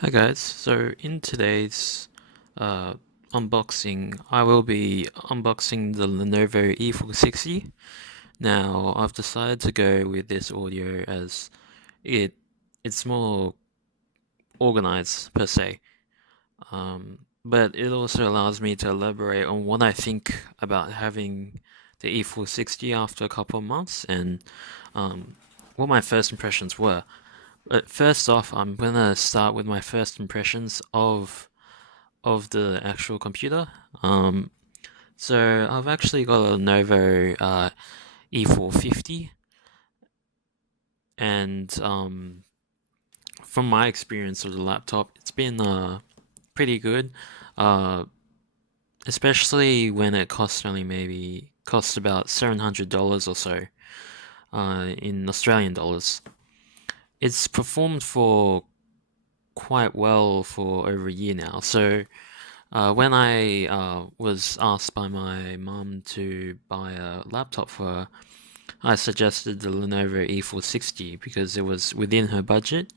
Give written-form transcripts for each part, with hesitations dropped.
Hi guys, so in today's uh, unboxing, I will be unboxing the Lenovo E460. Now, I've decided to go with this audio as it it's more organized per se, but it also allows me to elaborate on what I think about having the E460 after a couple of months and um, what my first impressions were. But first off, I'm gonna start with my first impressions of the actual computer. So I've actually got a Lenovo E450, and from my experience with the laptop, it's been pretty good, uh, especially when it costs about $700 or so in Australian dollars. It's performed for quite well for over a year now, so when I was asked by my mum to buy a laptop for her, I suggested the Lenovo E460 because it was within her budget,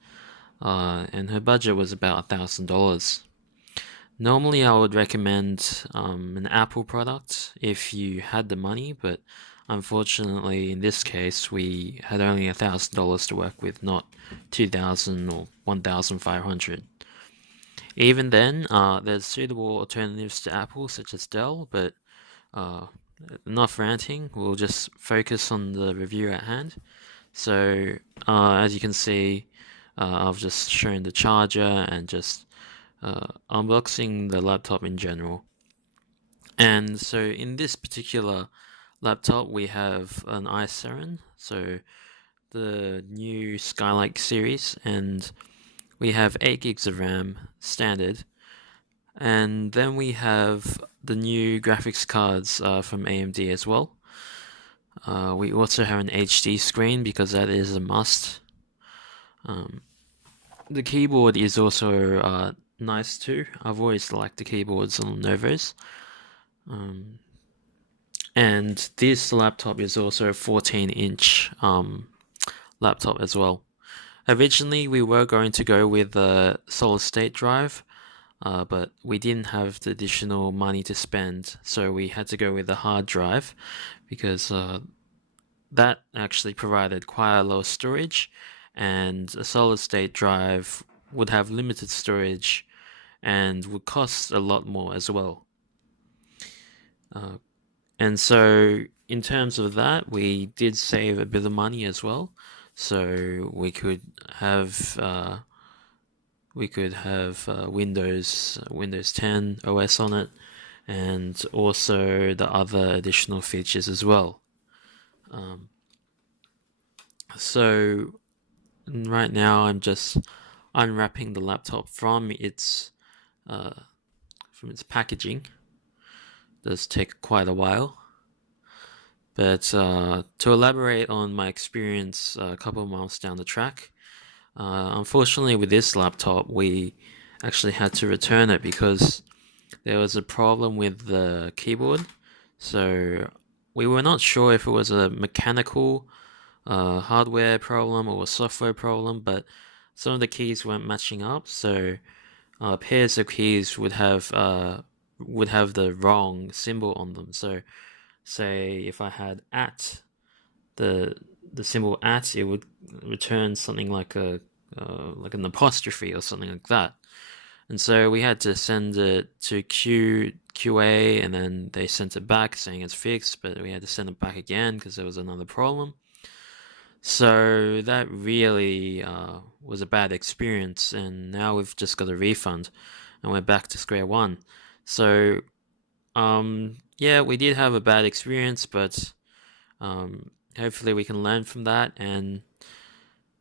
and her budget was about $1,000. Normally, I would recommend an Apple product if you had the money, but unfortunately, in this case, we had only $1,000 to work with, not 2,000 or 1,500. Even then, there's suitable alternatives to Apple, such as Dell, but uh, enough ranting. We'll just focus on the review at hand. So, as you can see, I've just shown the charger and just unboxing the laptop in general. And so, in this particular laptop, we have an i7, so the new Skylake series, and we have 8 gigs of RAM standard. And then we have the new graphics cards from AMD as well. We also have an HD screen because that is a must. Um, the keyboard is also nice too. I've always liked the keyboards on Lenovo's. Um, and this laptop is also a 14-inch laptop as well. Originally, we were going to go with a solid state drive, but we didn't have the additional money to spend, so we had to go with a hard drive because that actually provided quite a lot of storage, and a solid state drive would have limited storage and would cost a lot more as well. Uh, and so, in terms of that, we did save a bit of money as well. So we could have Windows 10 OS on it, and also the other additional features as well. Um, so right now I'm just unwrapping the laptop uh, from its packaging. It does take quite a while, but to elaborate on my experience a couple of miles down the track, unfortunately with this laptop we actually had to return it because there was a problem with the keyboard. So we were not sure if it was a mechanical hardware problem or a software problem, but some of the keys weren't matching up. So pairs of keys would have the wrong symbol on them. So say if I had at the symbol at, it would return something like a like an apostrophe or something like that. And so we had to send it to QA, and then they sent it back saying it's fixed, but we had to send it back again because there was another problem. So that really was a bad experience, and now we've just got a refund, and we're back to square one. So yeah, we did have a bad experience, but hopefully we can learn from that. And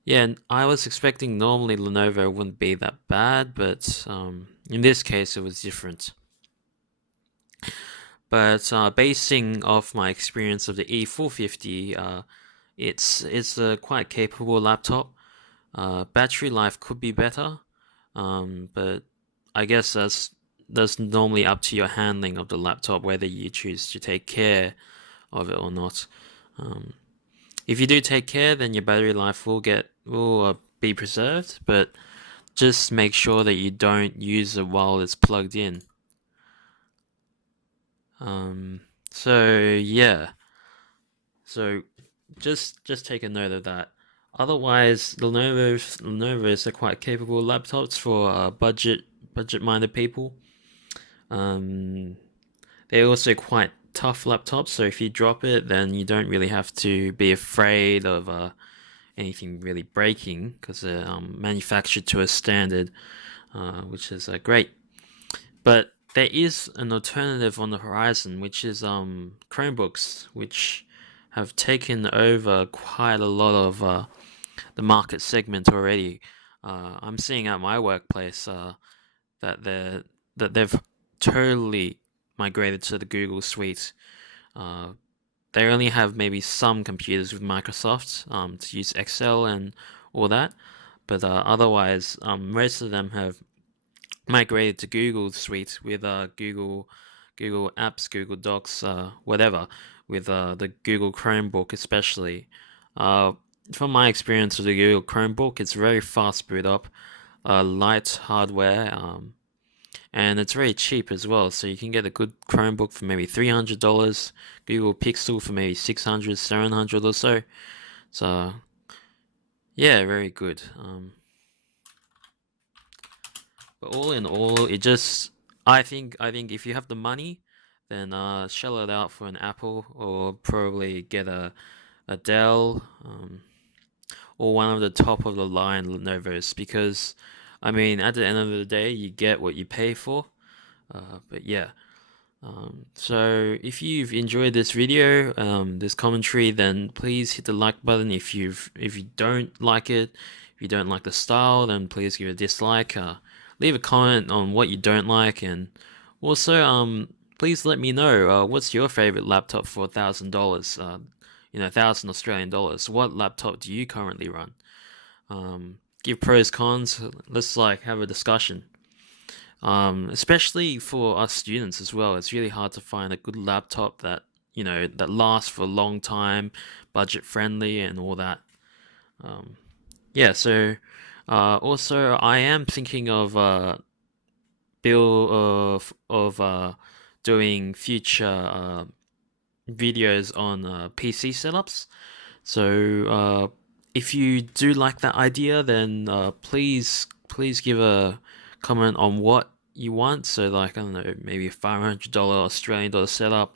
yeah, I was expecting normally Lenovo wouldn't be that bad, but in this case it was different. But basing off my experience of the E450, it's a quite capable laptop. Battery life could be better, but I guess that's normally up to your handling of the laptop, whether you choose to take care of it or not. Um, if you do take care, then your battery life will be preserved. But just make sure that you don't use it while it's plugged in. So yeah, so just take a note of that. Otherwise, Lenovo's are quite capable laptops for budget-minded people. Um, they're also quite tough laptops, so if you drop it, then you don't really have to be afraid of anything really breaking because they're manufactured to a standard, which is great. But there is an alternative on the horizon, which is Chromebooks, which have taken over quite a lot of the market segment already. I'm seeing at my workplace that they've totally migrated to the Google suite. They only have maybe some computers with Microsoft to use Excel and all that, but otherwise, most of them have migrated to Google Suite with Google Apps, Google Docs, whatever, with the Google Chromebook especially. Uh, from my experience with the Google Chromebook, it's very fast boot up, light hardware, and it's very cheap as well. So you can get a good Chromebook for maybe $300, Google Pixel for maybe 600, 700 or so. So yeah, very good. But all in all, I think if you have the money, then shell it out for an Apple or probably get a Dell, or one of the top of the line Lenovo's, because I mean at the end of the day you get what you pay for. But yeah. So if you've enjoyed this video, this commentary, then please hit the like button. If you don't like it, if you don't like the style, then please give it a dislike. Leave a comment on what you don't like, and also please let me know what's your favorite laptop for $1,000. 1,000 Australian dollars. What laptop do you currently run? Give pros cons. Let's have a discussion. Especially for us students as well, it's really hard to find a good laptop that that lasts for a long time, budget friendly, and all that. Yeah, so also I am thinking of doing future videos on PC setups. So if you do like that idea, then please give a comment on what you want. So I don't know, maybe a $500 Australian dollar setup,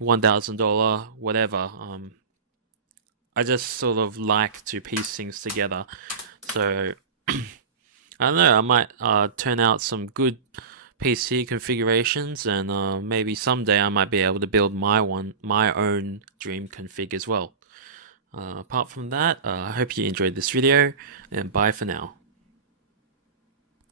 $1,000, whatever. I just sort of like to piece things together. So I don't know, I might turn out some good PC configurations, and maybe someday I might be able to build my own dream config as well. Apart from that, I hope you enjoyed this video, and bye for now.